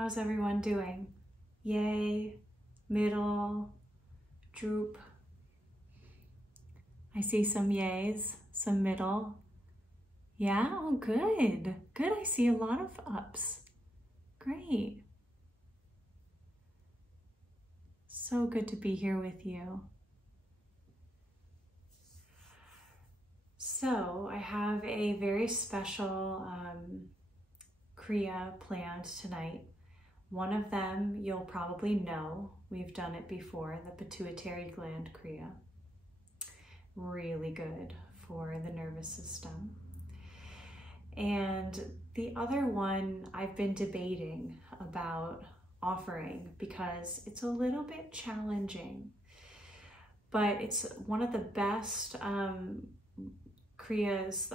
How's everyone doing? Yay, middle, droop. I see some yays, some middle. Yeah, oh good, good. I see a lot of ups. Great. So good to be here with you. So I have a very special Kriya planned tonight. One of them you'll probably know. We've done it before, the Pituitary Gland Kriya. Really good for the nervous system. And the other one I've been debating about offering because it's a little bit challenging, but it's one of the best Kriyas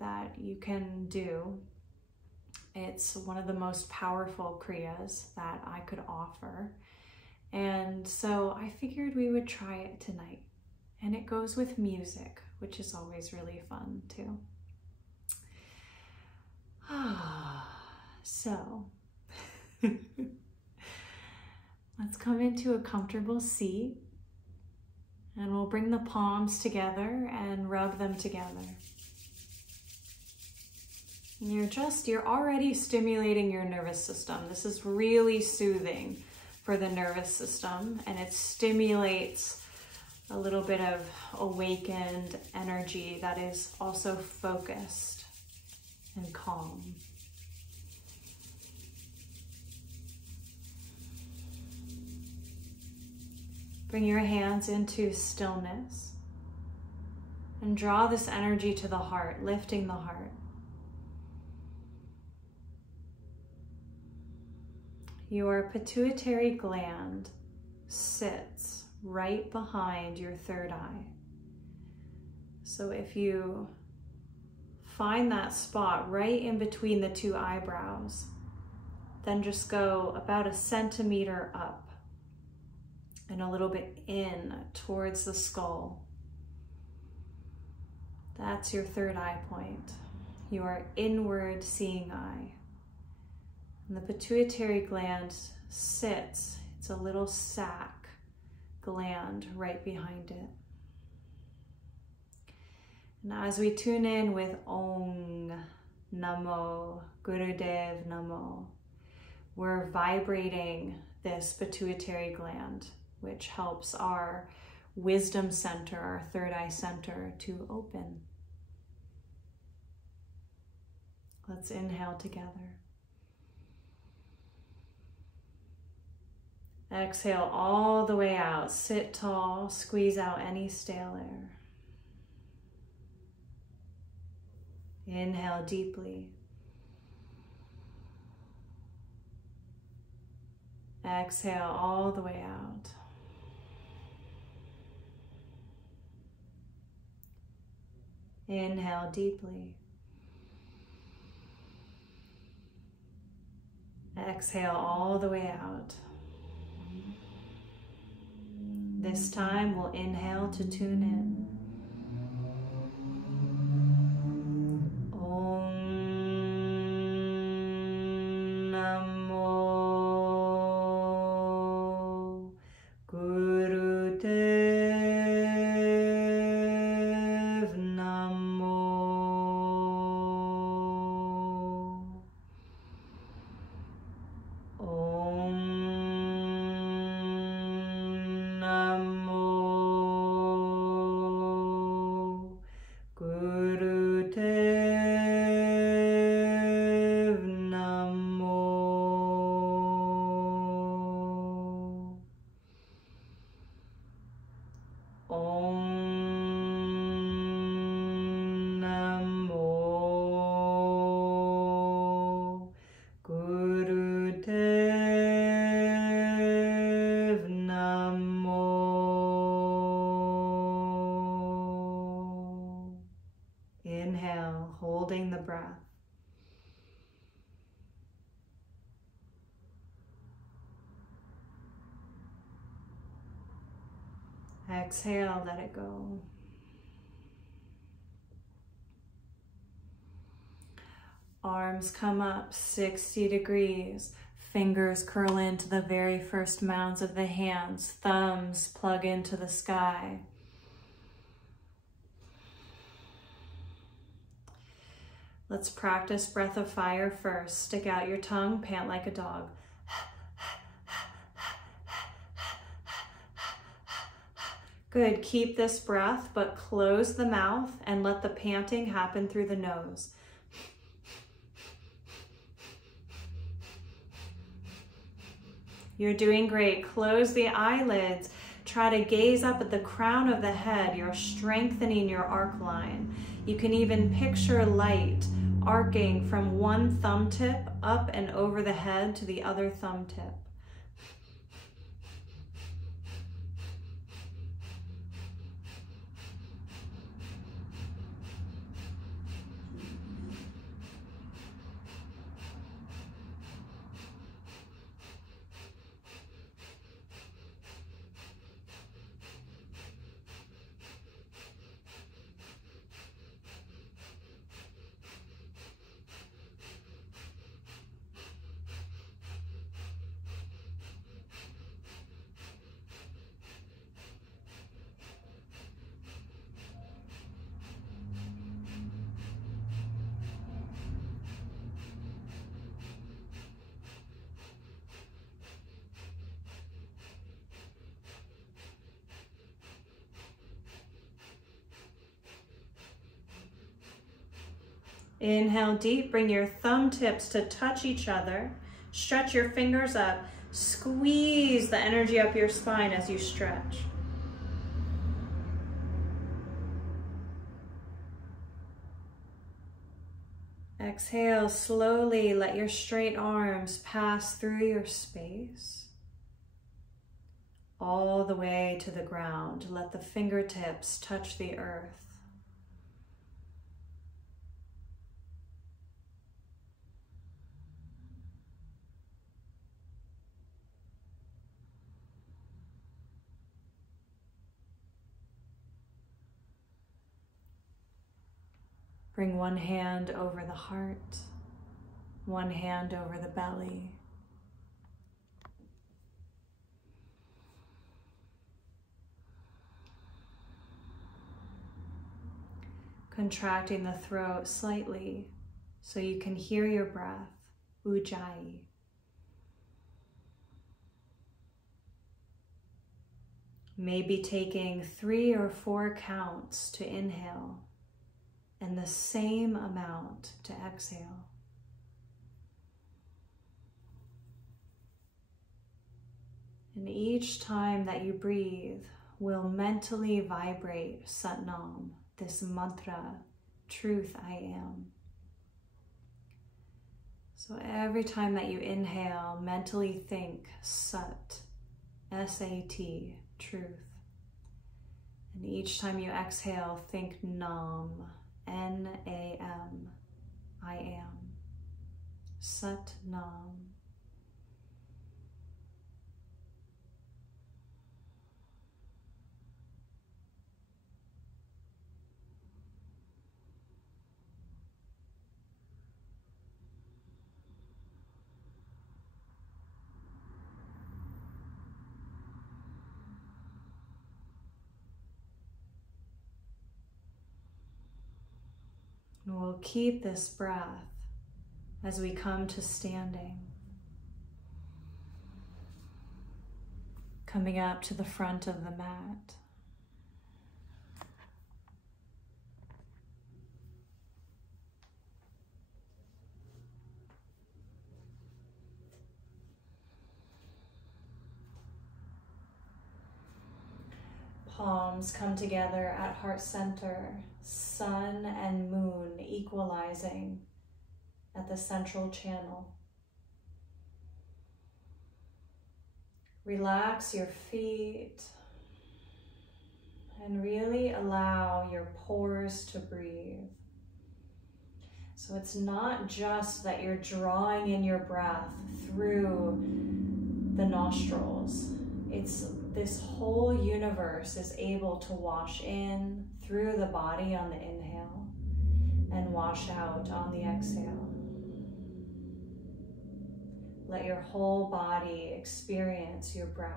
that you can do. It's one of the most powerful Kriyas that I could offer. And so I figured we would try it tonight. And it goes with music, which is always really fun too. So let's come into a comfortable seat and we'll bring the palms together and rub them together. You're already stimulating your nervous system. This is really soothing for the nervous system, and it stimulates a little bit of awakened energy that is also focused and calm. Bring your hands into stillness and draw this energy to the heart, lifting the heart. Your pituitary gland sits right behind your third eye. So if you find that spot right in between the two eyebrows, then just go about 1 centimeter up and a little bit in towards the skull. That's your third eye point, your inward seeing eye. And the pituitary gland sits, it's a little sac gland right behind it. And as we tune in with Om Namo Gurudev Namo, we're vibrating this pituitary gland, which helps our wisdom center, our third eye center, to open. Let's inhale together. Exhale all the way out. Sit tall, squeeze out any stale air. Inhale deeply. Exhale all the way out. Inhale deeply. Exhale all the way out. This time we'll inhale to tune in. Om Namo Gurudev Namo. Om Namo Gurudev Namo. Om Namo Gurudev Namo. Inhale, holding the breath. Exhale, let it go. Arms come up 60 degrees. Fingers curl into the very first mounds of the hands. Thumbs plug into the sky. Let's practice breath of fire first. Stick out your tongue, pant like a dog. Good, keep this breath, but close the mouth and let the panting happen through the nose. You're doing great. Close the eyelids. Try to gaze up at the crown of the head. You're strengthening your arc line. You can even picture light arcing from one thumb tip up and over the head to the other thumb tip. Inhale deep, bring your thumb tips to touch each other. Stretch your fingers up. Squeeze the energy up your spine as you stretch. Exhale slowly, let your straight arms pass through your space all the way to the ground. Let the fingertips touch the earth. Bring one hand over the heart, one hand over the belly. Contracting the throat slightly so you can hear your breath, Ujjayi. Maybe taking 3 or 4 counts to inhale and the same amount to exhale. And each time that you breathe, will mentally vibrate Satnam, this mantra, truth I am. So every time that you inhale, mentally think Sat, S-A-T, truth. And each time you exhale, think Nam, N-A-M, I am. Sat Nam. And we'll keep this breath as we come to standing. Coming up to the front of the mat. Palms come together at heart center. Sun and moon equalizing at the central channel. Relax your feet and really allow your pores to breathe. So it's not just that you're drawing in your breath through the nostrils. It's this whole universe is able to wash in through the body on the inhale and wash out on the exhale. Let your whole body experience your breath.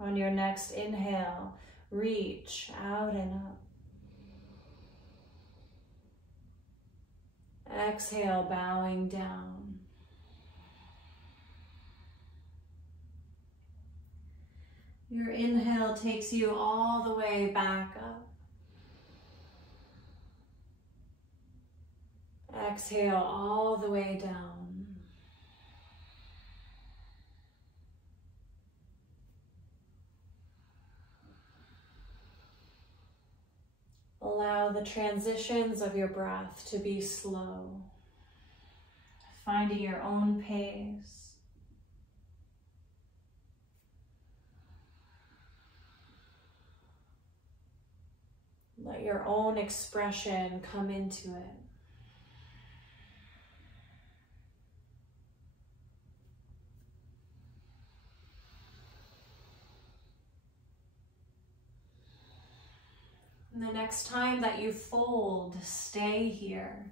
On your next inhale, reach out and up. Exhale, bowing down. Your inhale takes you all the way back up. Exhale all the way down. Allow the transitions of your breath to be slow, finding your own pace. Let your own expression come into it. And the next time that you fold, stay here.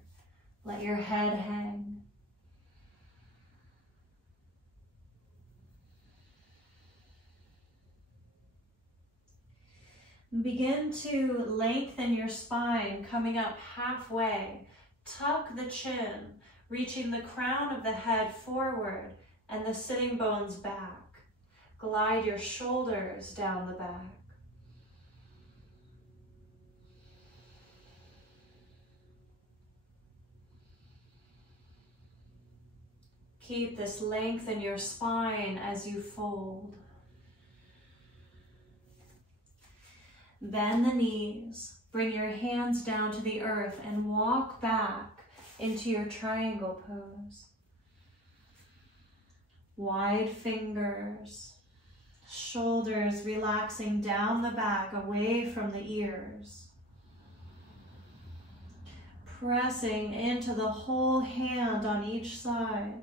Let your head hang. Begin to lengthen your spine, coming up halfway. Tuck the chin, reaching the crown of the head forward and the sitting bones back. Glide your shoulders down the back. Keep this length in your spine as you fold. Bend the knees, bring your hands down to the earth and walk back into your triangle pose. Wide fingers, shoulders relaxing down the back away from the ears. Pressing into the whole hand on each side.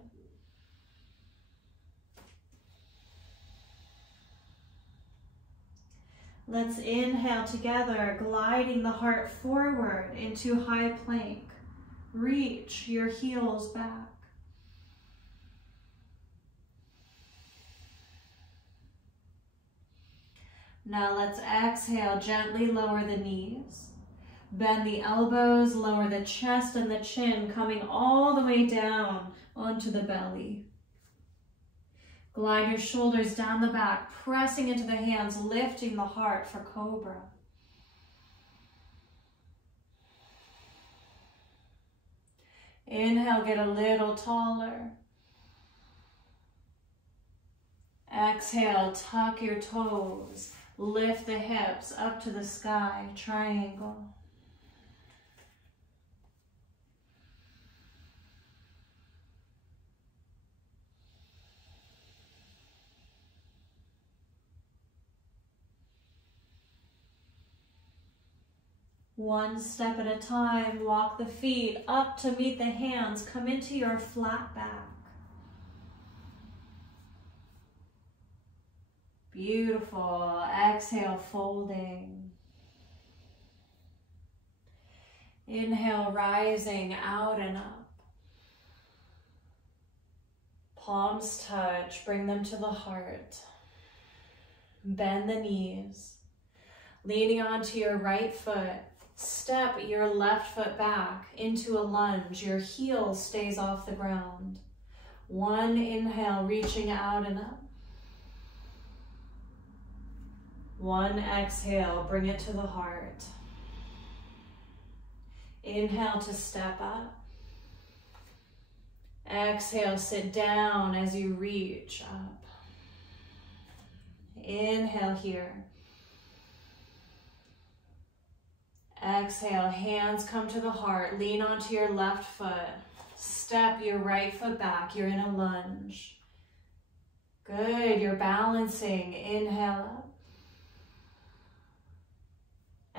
Let's inhale together, gliding the heart forward into high plank. Reach your heels back. Now let's exhale, gently lower the knees. Bend the elbows, lower the chest and the chin, coming all the way down onto the belly. Glide your shoulders down the back, pressing into the hands, lifting the heart for cobra. Inhale, get a little taller. Exhale, tuck your toes, lift the hips up to the sky, triangle. One step at a time, walk the feet up to meet the hands, come into your flat back. Beautiful, exhale, folding. Inhale, rising out and up. Palms touch, bring them to the heart. Bend the knees. Leaning onto your right foot, step your left foot back into a lunge. Your heel stays off the ground. One inhale, reaching out and up. One exhale, bring it to the heart. Inhale to step up. Exhale, sit down as you reach up. Inhale here. Exhale, hands come to the heart. Lean onto your left foot. Step your right foot back. You're in a lunge. Good, you're balancing. Inhale up.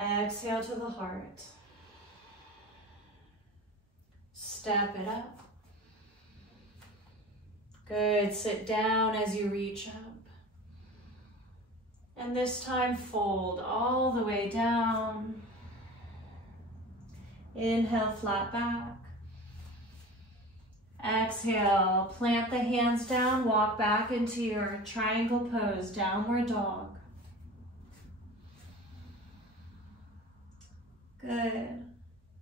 Exhale to the heart. Step it up. Good, sit down as you reach up. And this time fold all the way down. Inhale, flat back. Exhale, plant the hands down, walk back into your triangle pose, downward dog. Good.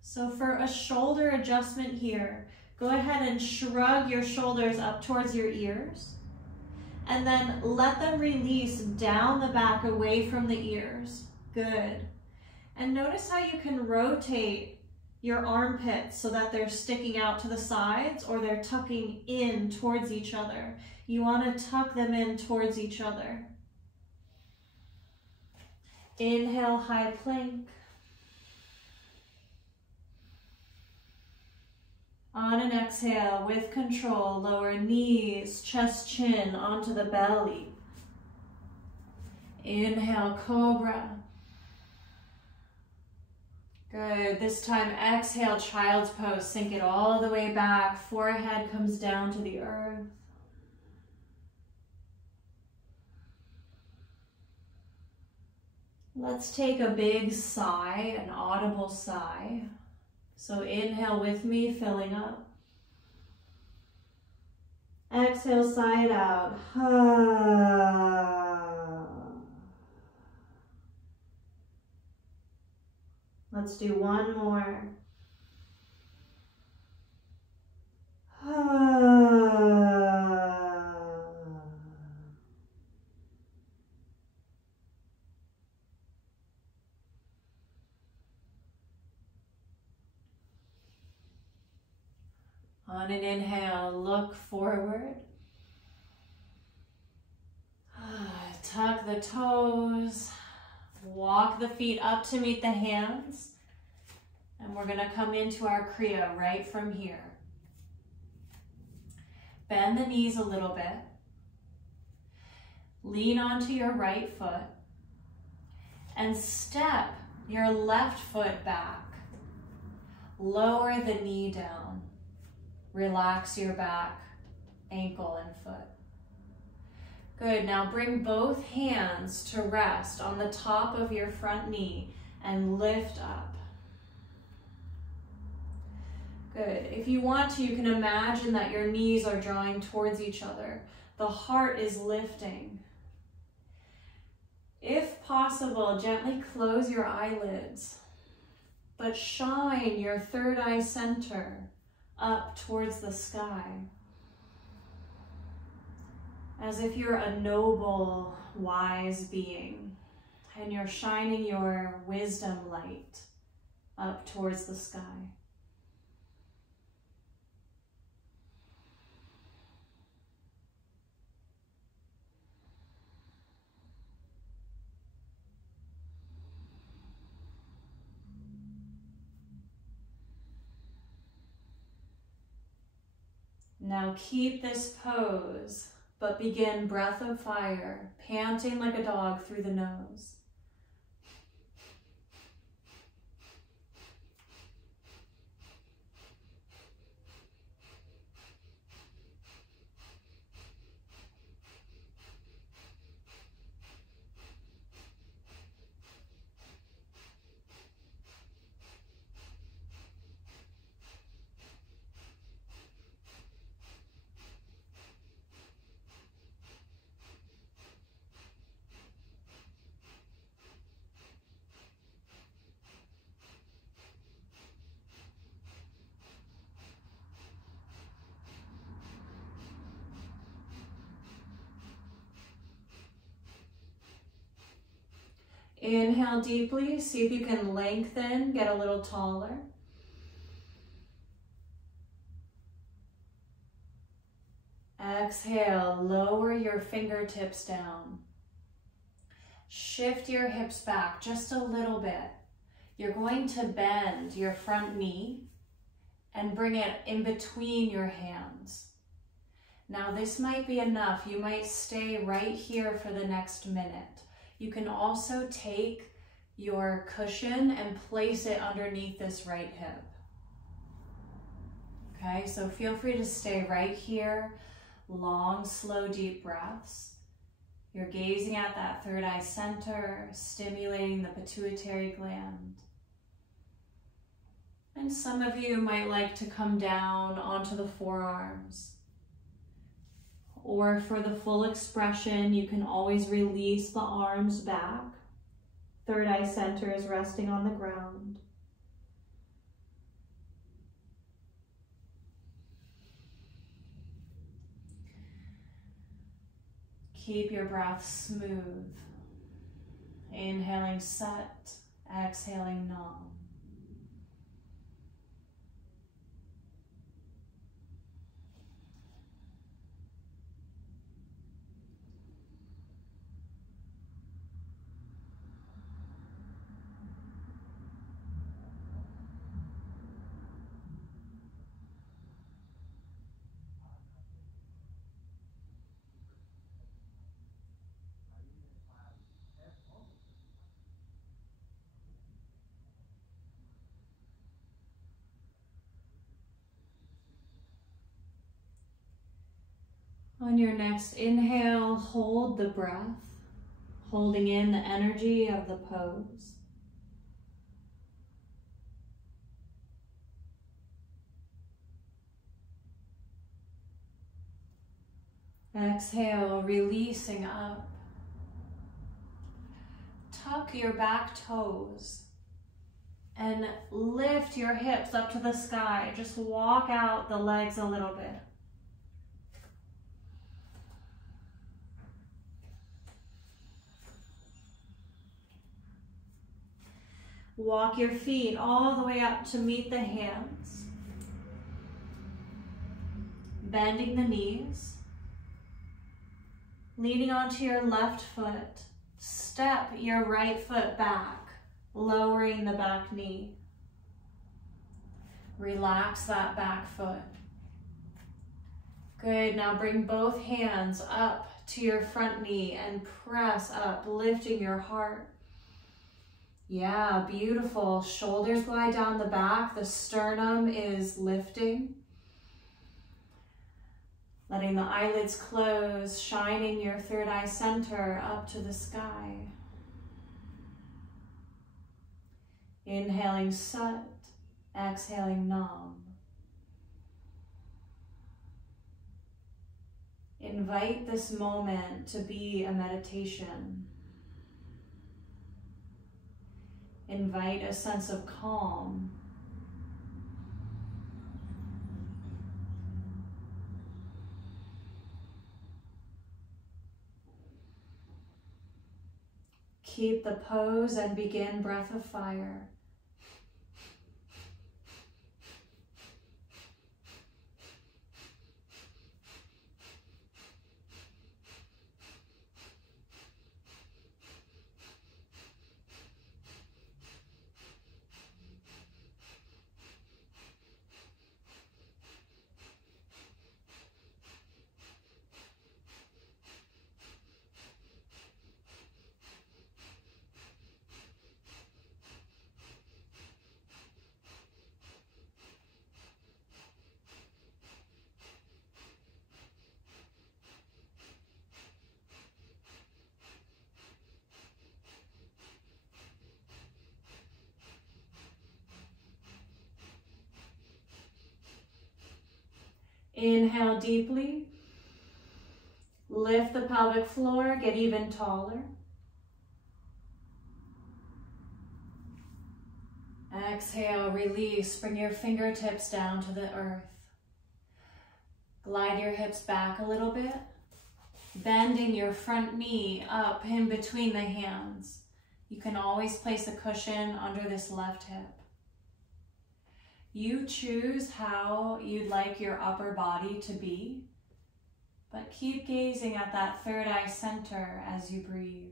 So for a shoulder adjustment here, go ahead and shrug your shoulders up towards your ears, and then let them release down the back away from the ears. Good. And notice how you can rotate your armpits so that they're sticking out to the sides or they're tucking in towards each other. You want to tuck them in towards each other. Inhale, high plank. On an exhale, with control, lower knees, chest, chin onto the belly. Inhale, cobra. Good. This time, exhale, child's pose. Sink it all the way back. Forehead comes down to the earth. Let's take a big sigh, an audible sigh. So inhale with me, filling up. Exhale, sigh it out. Let's do one more. On an inhale, look forward. Tuck the toes. Walk the feet up to meet the hands. And we're going to come into our Kriya right from here. Bend the knees a little bit. Lean onto your right foot. And step your left foot back. Lower the knee down. Relax your back, ankle, and foot. Good. Now bring both hands to rest on the top of your front knee and lift up. Good. If you want to, you can imagine that your knees are drawing towards each other. The heart is lifting. If possible, gently close your eyelids, but shine your third eye center up towards the sky, as if you're a noble, wise being, and you're shining your wisdom light up towards the sky. Now keep this pose, but begin breath of fire, panting like a dog through the nose. Inhale deeply, see if you can lengthen, get a little taller. Exhale, lower your fingertips down. Shift your hips back just a little bit. You're going to bend your front knee and bring it in between your hands. Now this might be enough. You might stay right here for the next minute. You can also take your cushion and place it underneath this right hip. Okay, so feel free to stay right here. Long, slow, deep breaths. You're gazing at that third eye center, stimulating the pituitary gland. And some of you might like to come down onto the forearms. Or for the full expression, you can always release the arms back. Third eye center is resting on the ground. Keep your breath smooth. Inhaling Sat, exhaling Nam. On your next inhale, hold the breath, holding in the energy of the pose. Exhale, releasing up. Tuck your back toes and lift your hips up to the sky. Just walk out the legs a little bit. Walk your feet all the way up to meet the hands. Bending the knees. Leaning onto your left foot. Step your right foot back, lowering the back knee. Relax that back foot. Good, now bring both hands up to your front knee and press up, lifting your heart. Yeah, beautiful. Shoulders glide down the back. The sternum is lifting. Letting the eyelids close, shining your third eye center up to the sky. Inhaling Sat, exhaling Nam. Invite this moment to be a meditation. Invite a sense of calm. Keep the pose and begin breath of fire. Inhale deeply. Lift the pelvic floor, get even taller. Exhale, release, bring your fingertips down to the earth. Glide your hips back a little bit, bending your front knee up in between the hands. You can always place a cushion under this left hip. You choose how you'd like your upper body to be, but keep gazing at that third eye center as you breathe.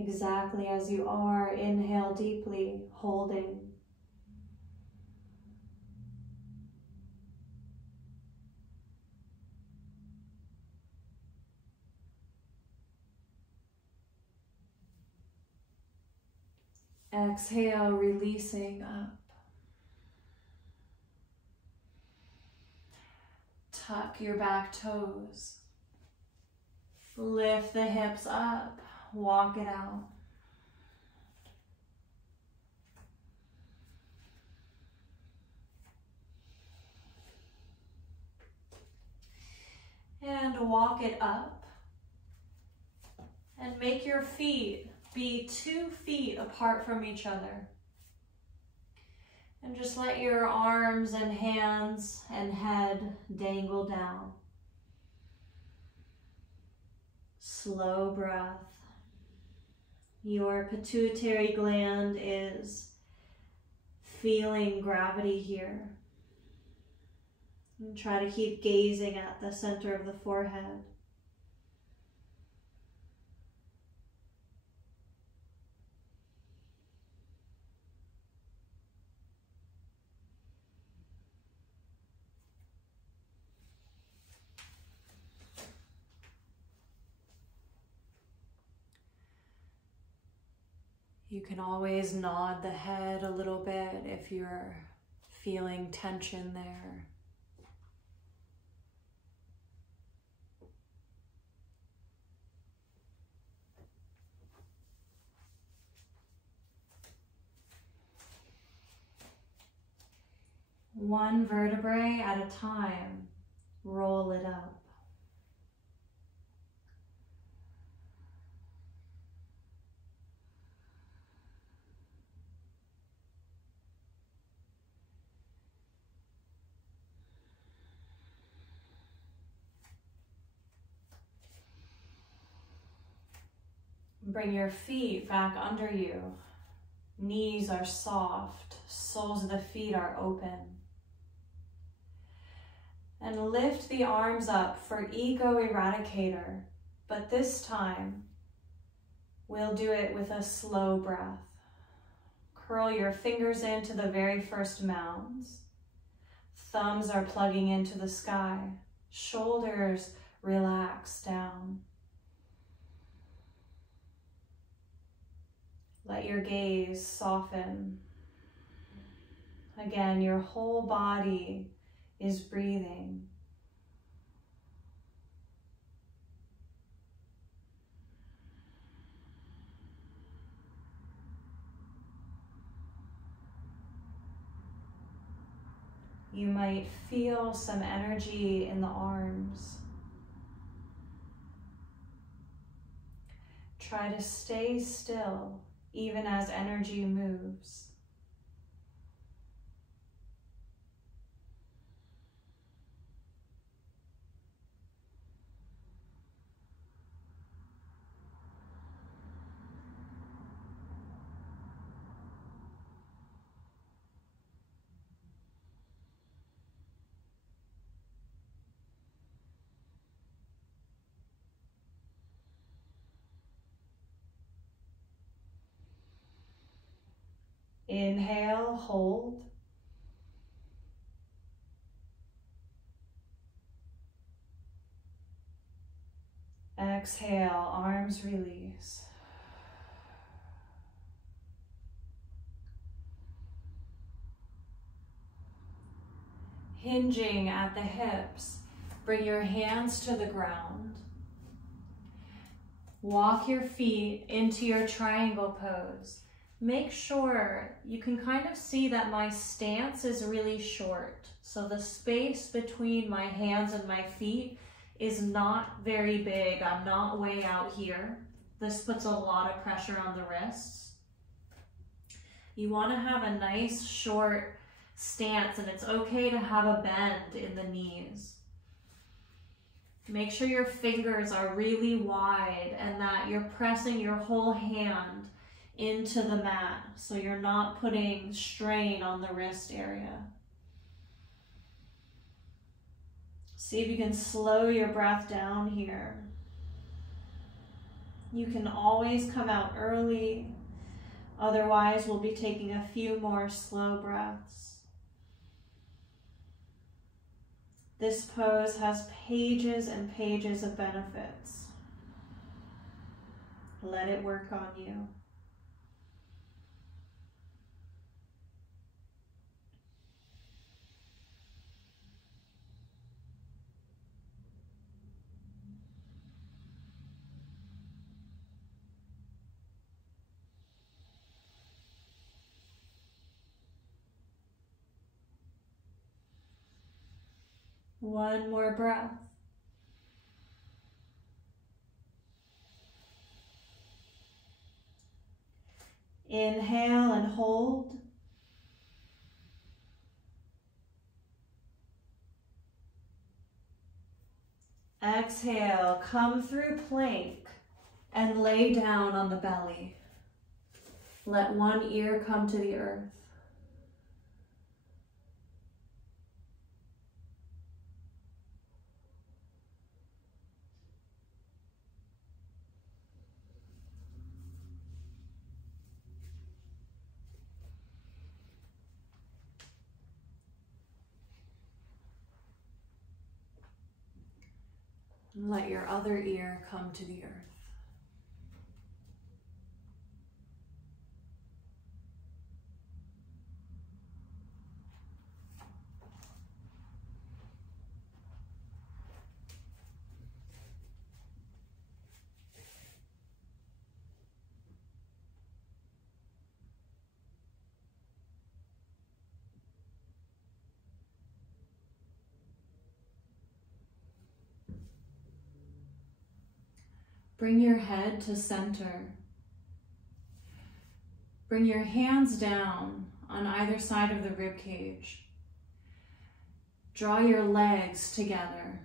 exactly as you are. Inhale deeply, holding. Exhale, releasing up. Tuck your back toes. Lift the hips up. Walk it out. And walk it up. And make your feet be 2 feet apart from each other. And just let your arms and hands and head dangle down. Slow breath. Your pituitary gland is feeling gravity here. And try to keep gazing at the center of the forehead. You can always nod the head a little bit if you're feeling tension there. One vertebrae at a time, roll it up. Bring your feet back under you. Knees are soft, soles of the feet are open. And lift the arms up for Ego Eradicator, but this time we'll do it with a slow breath. Curl your fingers into the very first mounds. Thumbs are plugging into the sky. Shoulders relax down. Let your gaze soften. Again, your whole body is breathing. You might feel some energy in the arms. Try to stay still, even as energy moves. Inhale, hold. Exhale, arms release. Hinging at the hips, bring your hands to the ground. Walk your feet into your triangle pose. Make sure you can kind of see that my stance is really short. So the space between my hands and my feet is not very big. I'm not way out here. This puts a lot of pressure on the wrists. You want to have a nice short stance, and it's okay to have a bend in the knees. Make sure your fingers are really wide and that you're pressing your whole hand into the mat, so you're not putting strain on the wrist area. See if you can slow your breath down here. You can always come out early. Otherwise, we'll be taking a few more slow breaths. This pose has pages and pages of benefits. Let it work on you. One more breath. Inhale and hold. Exhale, come through plank and lay down on the belly. Let one ear come to the earth. And let your other ear come to the earth. Bring your head to center. Bring your hands down on either side of the rib cage. Draw your legs together.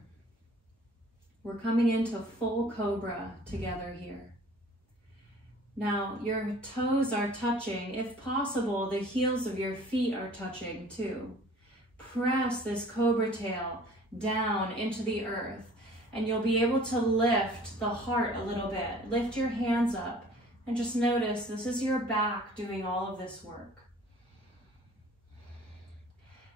We're coming into full cobra together here. Now your toes are touching. If possible, the heels of your feet are touching too. Press this cobra tail down into the earth. And you'll be able to lift the heart a little bit. Lift your hands up and just notice this is your back doing all of this work.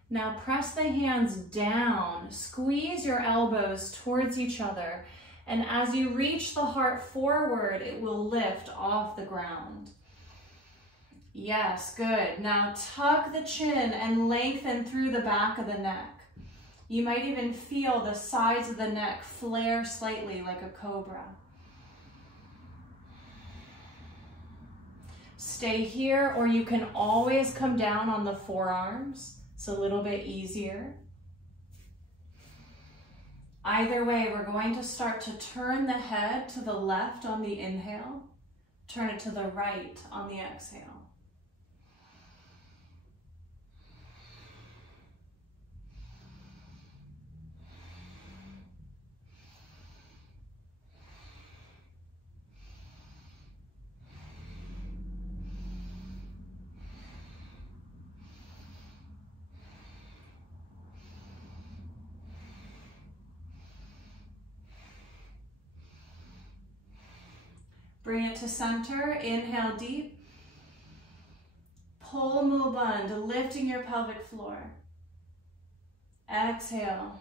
Now press the hands down, squeeze your elbows towards each other, and as you reach the heart forward, it will lift off the ground. Yes, good. Now tuck the chin and lengthen through the back of the neck. You might even feel the sides of the neck flare slightly like a cobra. Stay here, or you can always come down on the forearms. It's a little bit easier. Either way, we're going to start to turn the head to the left on the inhale, turn it to the right on the exhale. Bring it to center, inhale deep. Pull Mulband, lifting your pelvic floor. Exhale.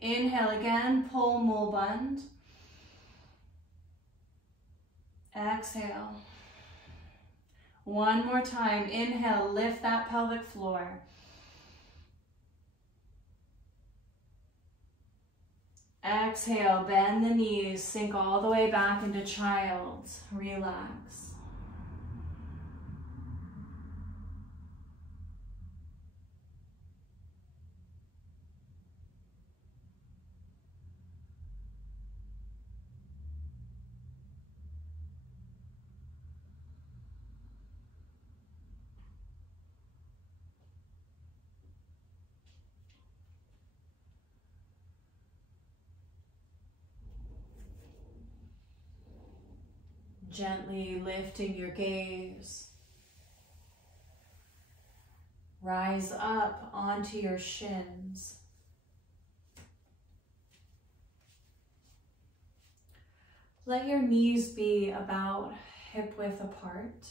Inhale again, pull Mulband. Exhale. One more time, inhale, lift that pelvic floor. Exhale, bend the knees, sink all the way back into child. Relax. Gently lifting your gaze. Rise up onto your shins. Let your knees be about hip width apart.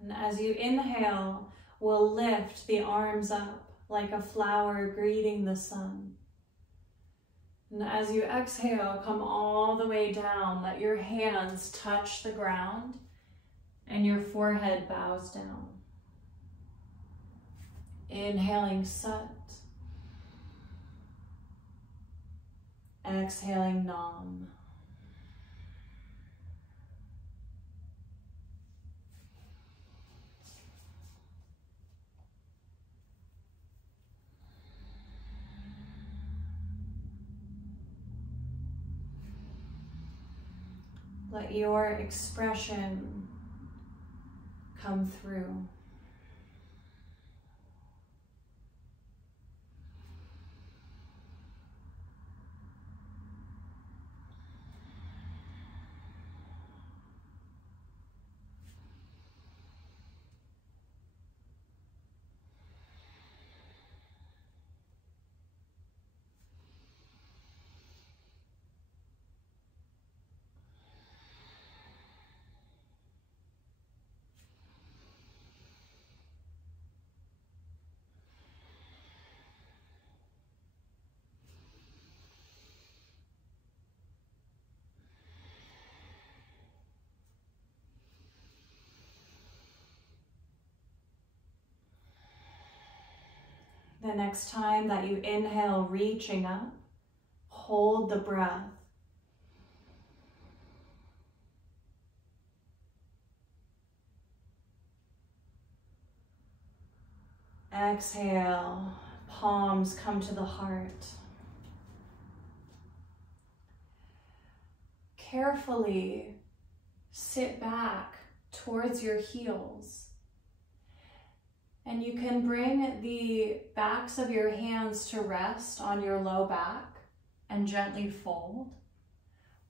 And as you inhale, we'll lift the arms up like a flower greeting the sun. And as you exhale, come all the way down. Let your hands touch the ground and your forehead bows down. Inhaling Sat. Exhaling Nam. Let your expression come through. The next time that you inhale, reaching up, hold the breath. Exhale, palms come to the heart. Carefully sit back towards your heels. And you can bring the backs of your hands to rest on your low back and gently fold.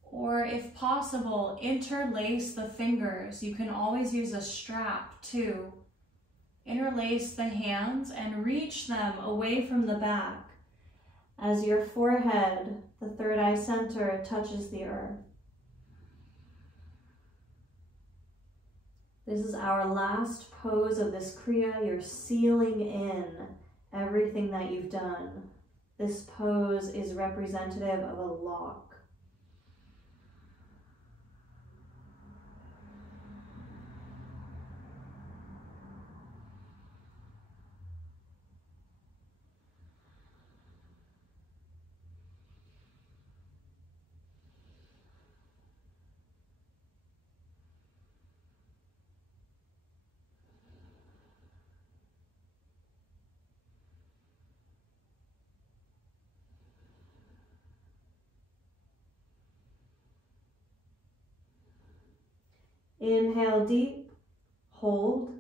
Or if possible, interlace the fingers. You can always use a strap too. Interlace the hands and reach them away from the back as your forehead, the third eye center, touches the earth. This is our last pose of this Kriya. You're sealing in everything that you've done. This pose is representative of a lock. Inhale deep, hold.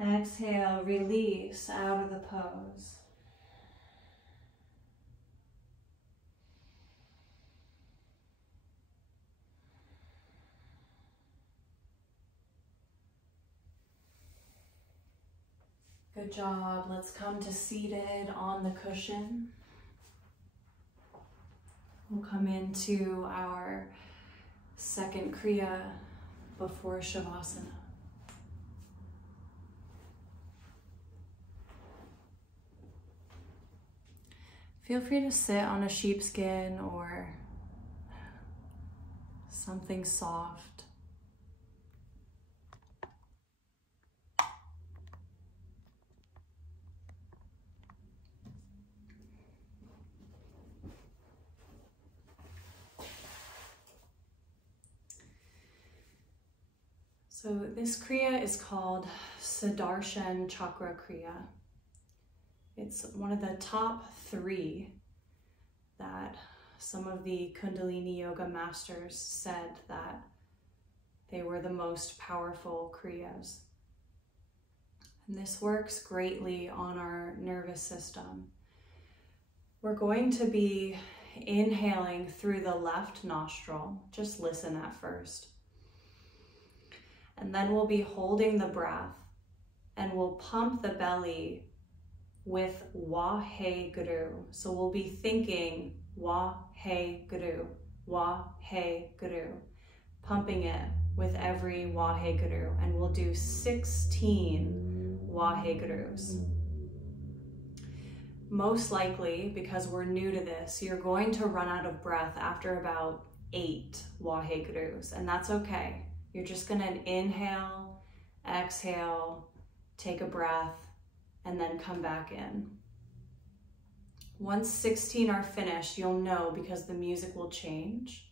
Exhale, release out of the pose. Good job. Let's come to seated on the cushion. We'll come into our second Kriya before Shavasana. Feel free to sit on a sheepskin or something soft. So this Kriya is called Sodarshan Chakra Kriya. It's one of the top 3 that some of the Kundalini Yoga masters said that they were the most powerful Kriyas. And this works greatly on our nervous system. We're going to be inhaling through the left nostril. Just listen at first. And then we'll be holding the breath and we'll pump the belly with Waheguru. So we'll be thinking Waheguru, Waheguru, pumping it with every Waheguru. And we'll do 16 Wahegurus. Most likely, because we're new to this, you're going to run out of breath after about 8 Wahegurus, and that's okay. You're just gonna inhale, exhale, take a breath, and then come back in. Once 16 are finished, you'll know because the music will change.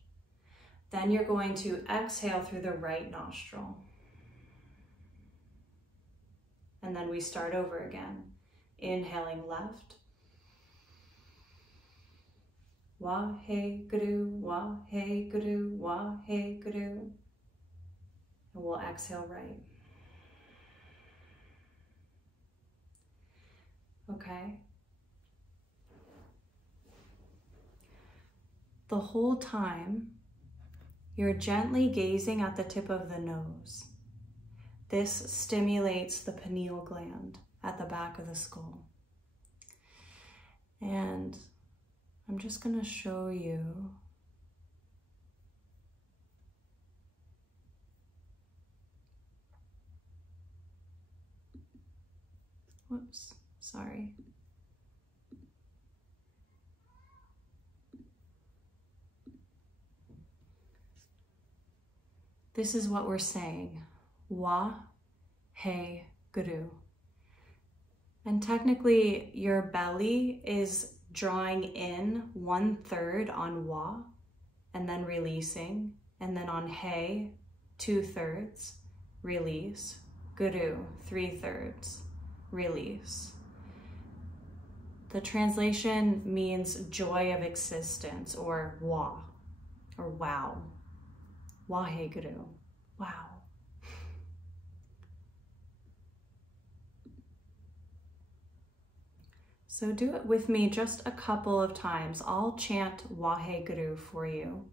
Then you're going to exhale through the right nostril. And then we start over again. Inhaling left. Waheguru, Waheguru, Waheguru. And we'll exhale right. Okay. The whole time, you're gently gazing at the tip of the nose. This stimulates the pineal gland at the back of the skull. And I'm just going to show you whoops, sorry. This is what we're saying. Waheguru. And technically your belly is drawing in 1/3 on Wa and then releasing, and then on He 2/3 release, Guru 3/3 release. The translation means joy of existence, or Wa, or wow. Waheguru, wow. So do it with me just a couple of times. I'll chant Waheguru for you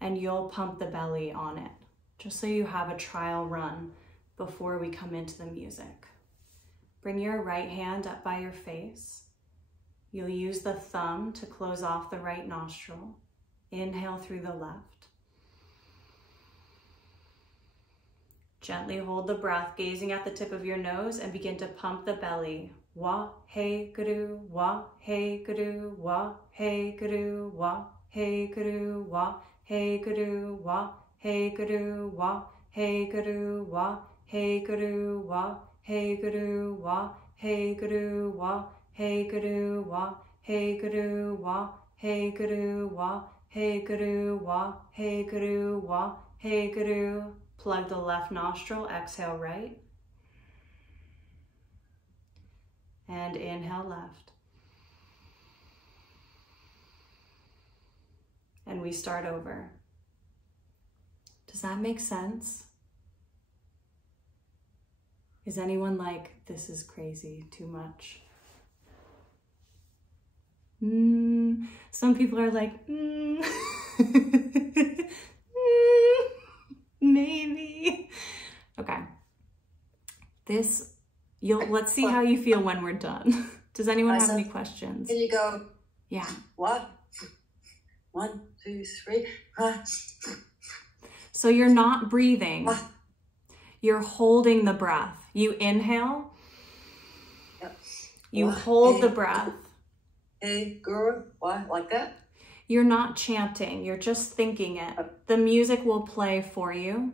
and you'll pump the belly on it, just so you have a trial run before we come into the music. Bring your right hand up by your face. You'll use the thumb to close off the right nostril. Inhale through the left. Gently hold the breath, gazing at the tip of your nose, and begin to pump the belly. Waheguru, Waheguru, Waheguru, Waheguru, Waheguru, Waheguru, Waheguru, Waheguru, Waheguru, Waheguru, Waheguru, Waheguru, Waheguru, Waheguru, Waheguru, Waheguru. Plug the left nostril, exhale right. And inhale left. And we start over. Does that make sense? Is anyone like, this is crazy, too much? Some people are like, maybe. Okay. Let's see how you feel when we're done. Does anyone have any questions? Here you go. Yeah. What? 1, 2, 3. So you're not breathing. You're holding the breath. You inhale. Yep. You hold the breath. Hey, girl. What? Like that? You're not chanting. You're just thinking it. The music will play for you.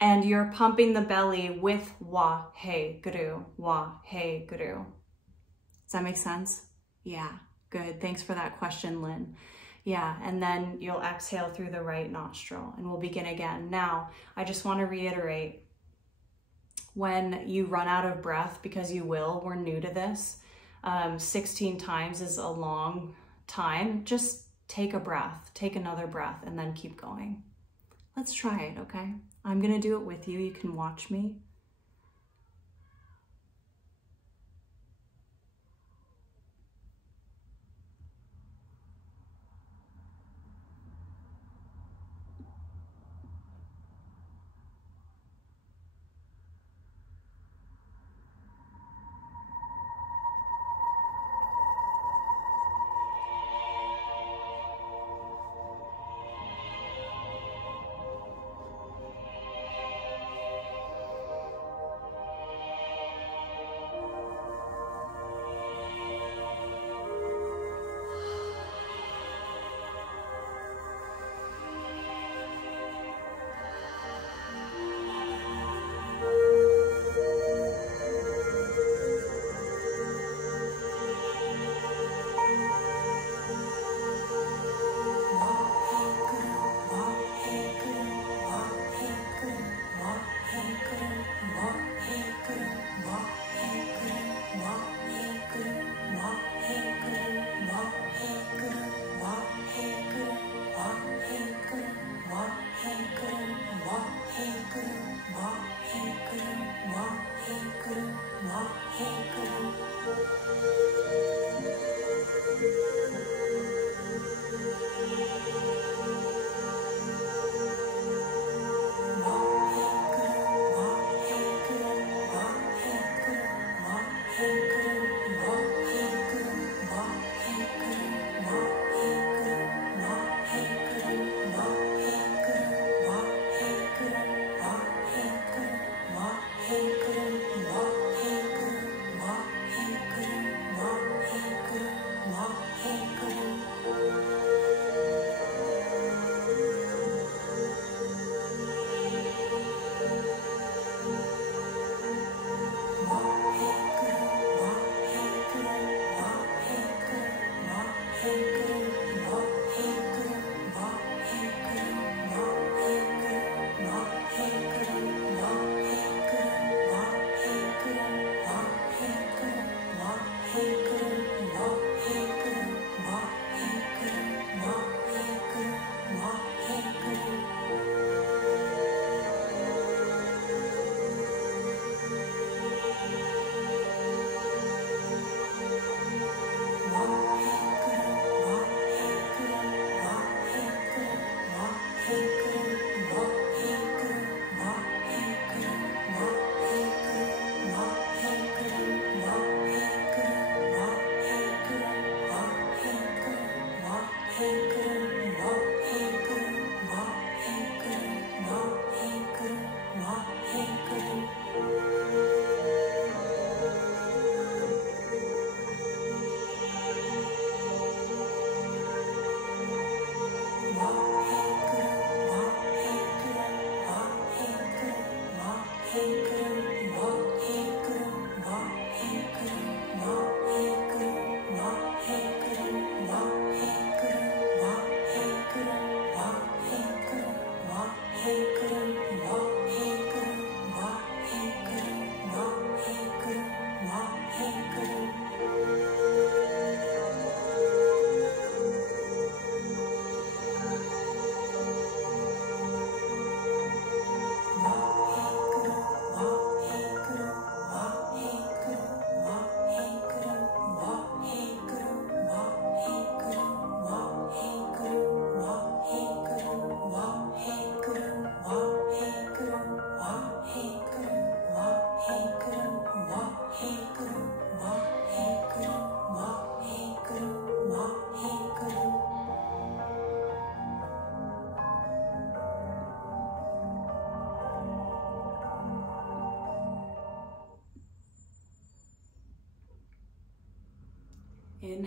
And you're pumping the belly with Waheguru, Waheguru. Does that make sense? Yeah, good. Thanks for that question, Lynn. Yeah, and then you'll exhale through the right nostril and we'll begin again. Now, I just want to reiterate, when you run out of breath, because you will, we're new to this, 16 times is a long time. Just take a breath, take another breath, and then keep going. Let's try it, okay? I'm gonna do it with you. You can watch me.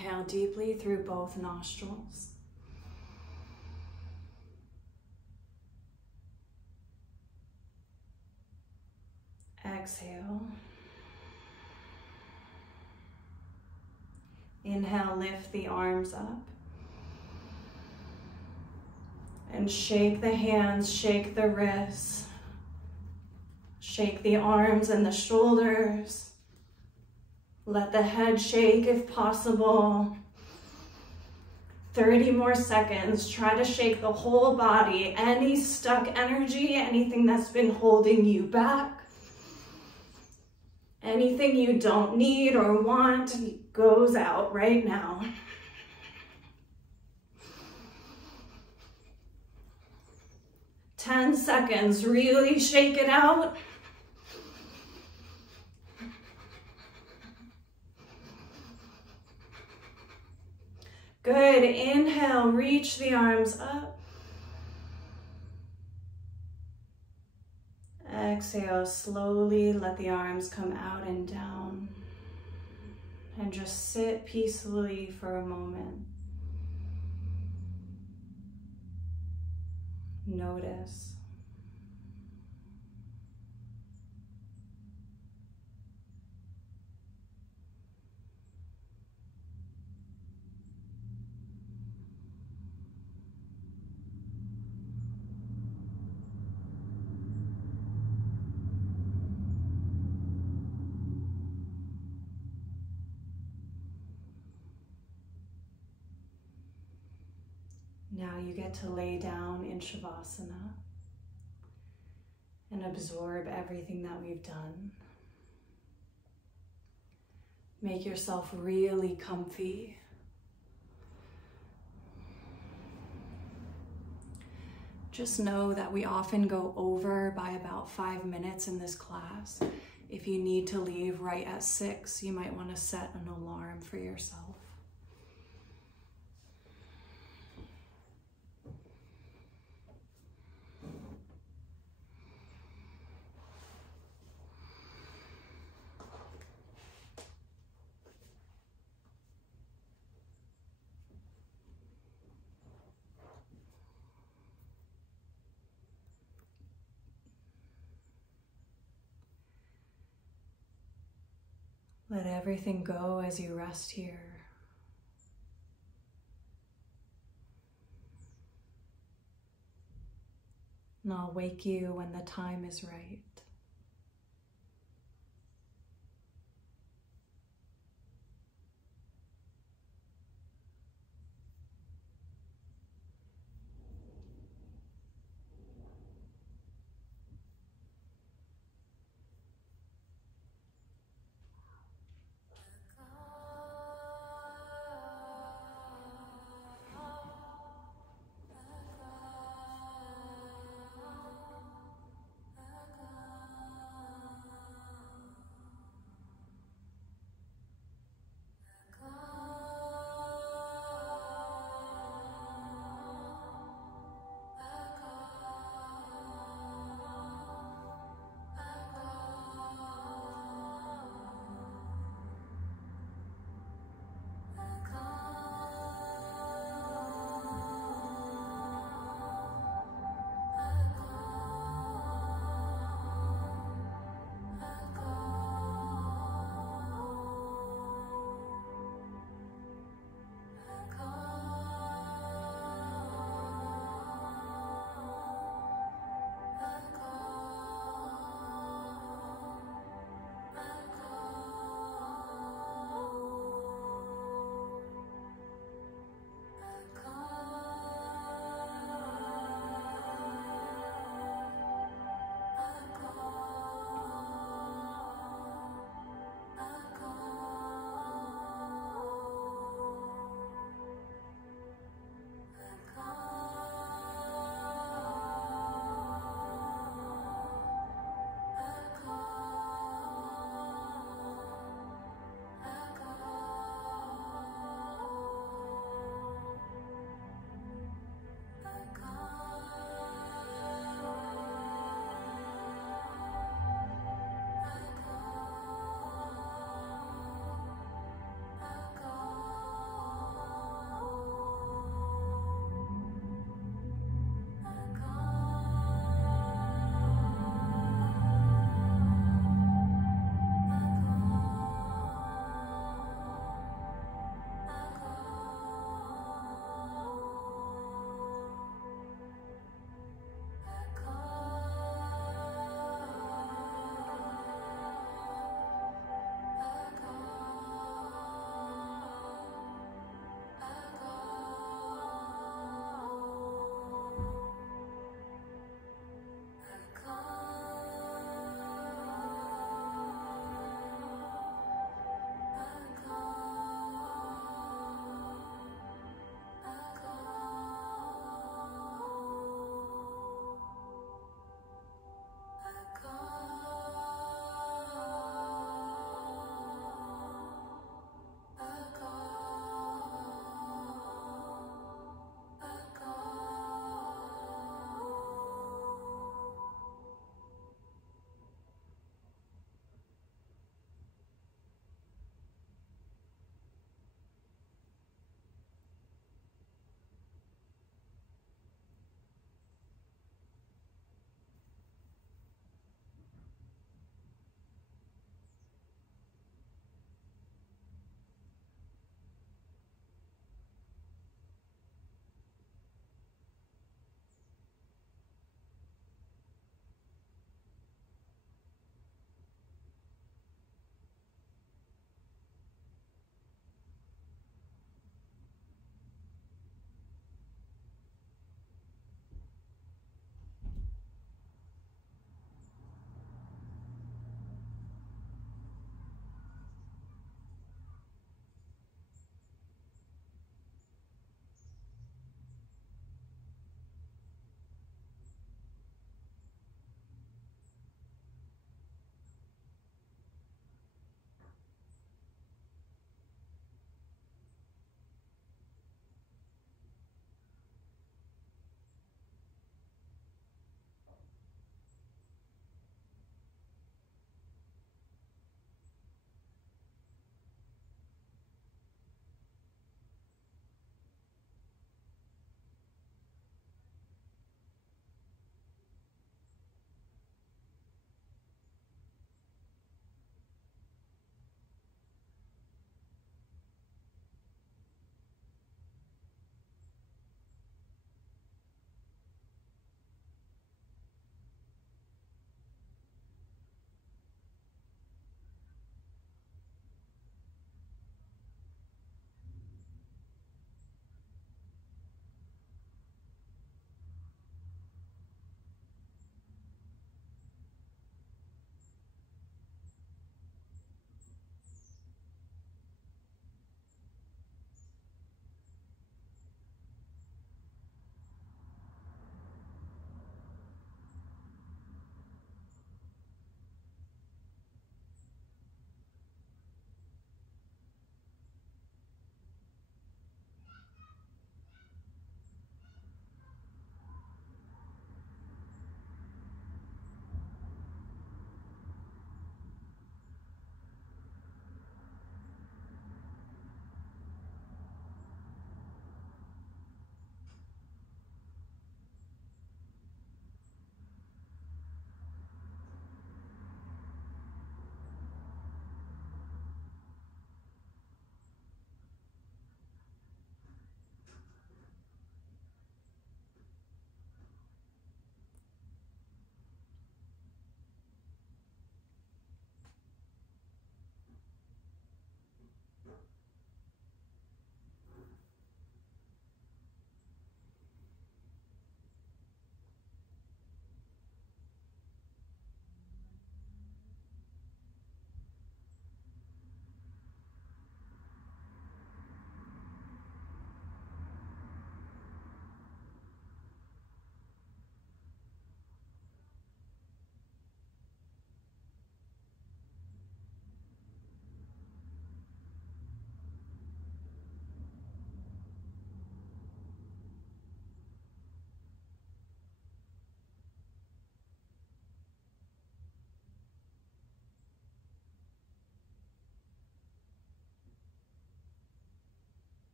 Inhale deeply through both nostrils. Exhale. Inhale, lift the arms up. And shake the hands, shake the wrists. Shake the arms and the shoulders. Let the head shake if possible. 30 more seconds. Try to shake the whole body. Any stuck energy, anything that's been holding you back, anything you don't need or want goes out right now. 10 seconds. Really shake it out. Good. Inhale, reach the arms up. Exhale, slowly let the arms come out and down. And just sit peacefully for a moment. Notice. Now you get to lay down in Shavasana and absorb everything that we've done. Make yourself really comfy. Just know that we often go over by about 5 minutes in this class. If you need to leave right at 6, you might want to set an alarm for yourself. Let everything go as you rest here. And I'll wake you when the time is right.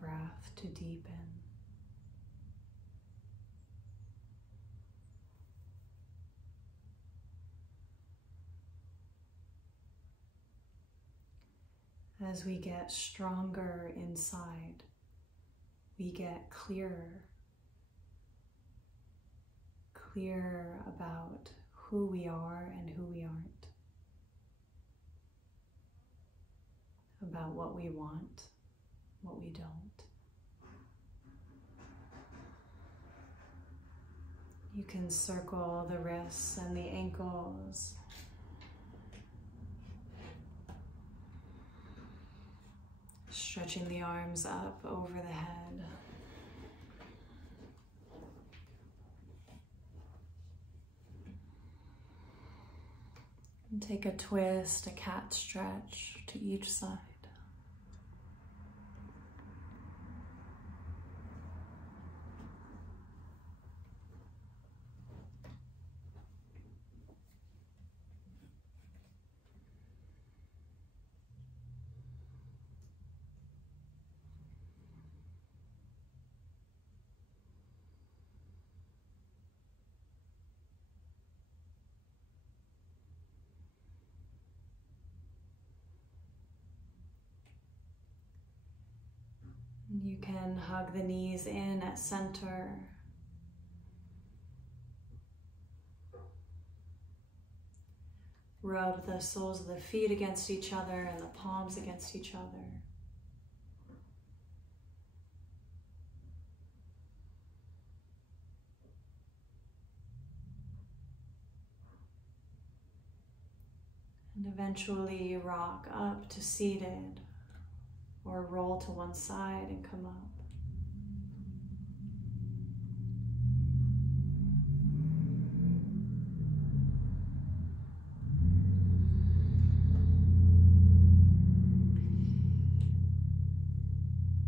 breath to deepen. As we get stronger inside, we get clearer about who we are and who we aren't, about what we want, what we don't. You can circle the wrists and the ankles. Stretching the arms up over the head. And take a twist, a cat stretch to each side. You can hug the knees in at center. Rub the soles of the feet against each other and the palms against each other. And eventually rock up to seated, or roll to one side and come up.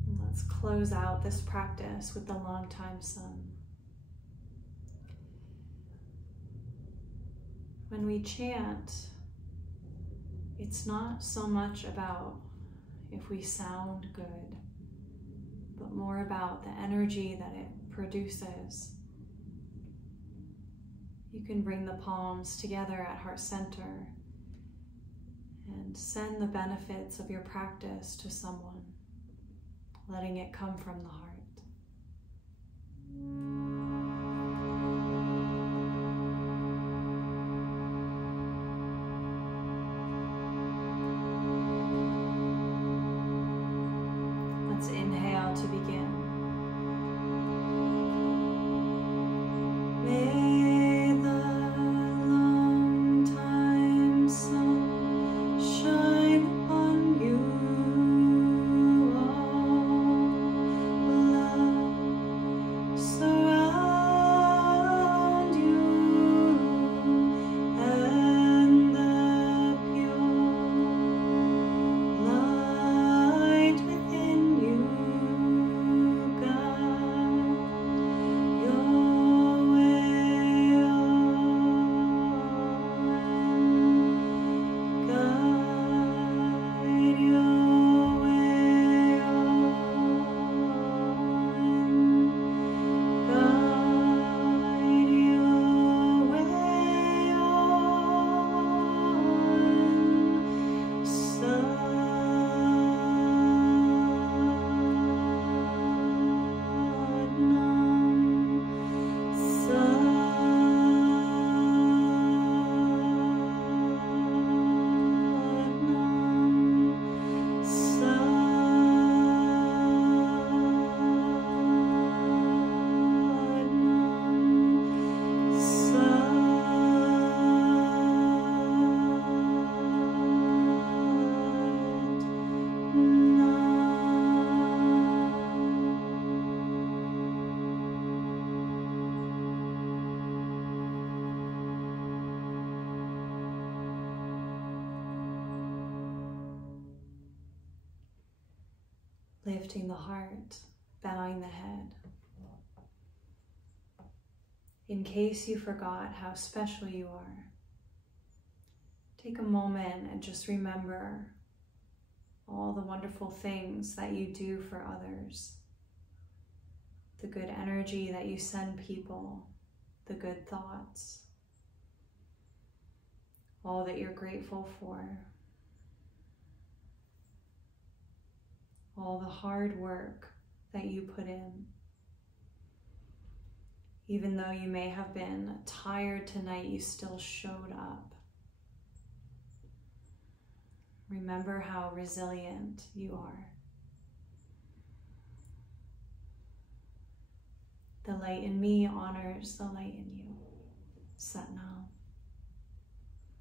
And let's close out this practice with the long time sun. When we chant, it's not so much about if we sound good, but more about the energy that it produces. You can bring the palms together at heart center and send the benefits of your practice to someone, letting it come from the heart. Inhale to begin. May the long time sun shine on you, all love surround you, and the pure light within you. Lifting the heart, bowing the head. In case you forgot how special you are, take a moment and just remember all the wonderful things that you do for others, the good energy that you send people, the good thoughts, all that you're grateful for, all the hard work that you put in. Even though you may have been tired tonight, you still showed up. Remember how resilient you are. The light in me honors the light in you. Sat Nam.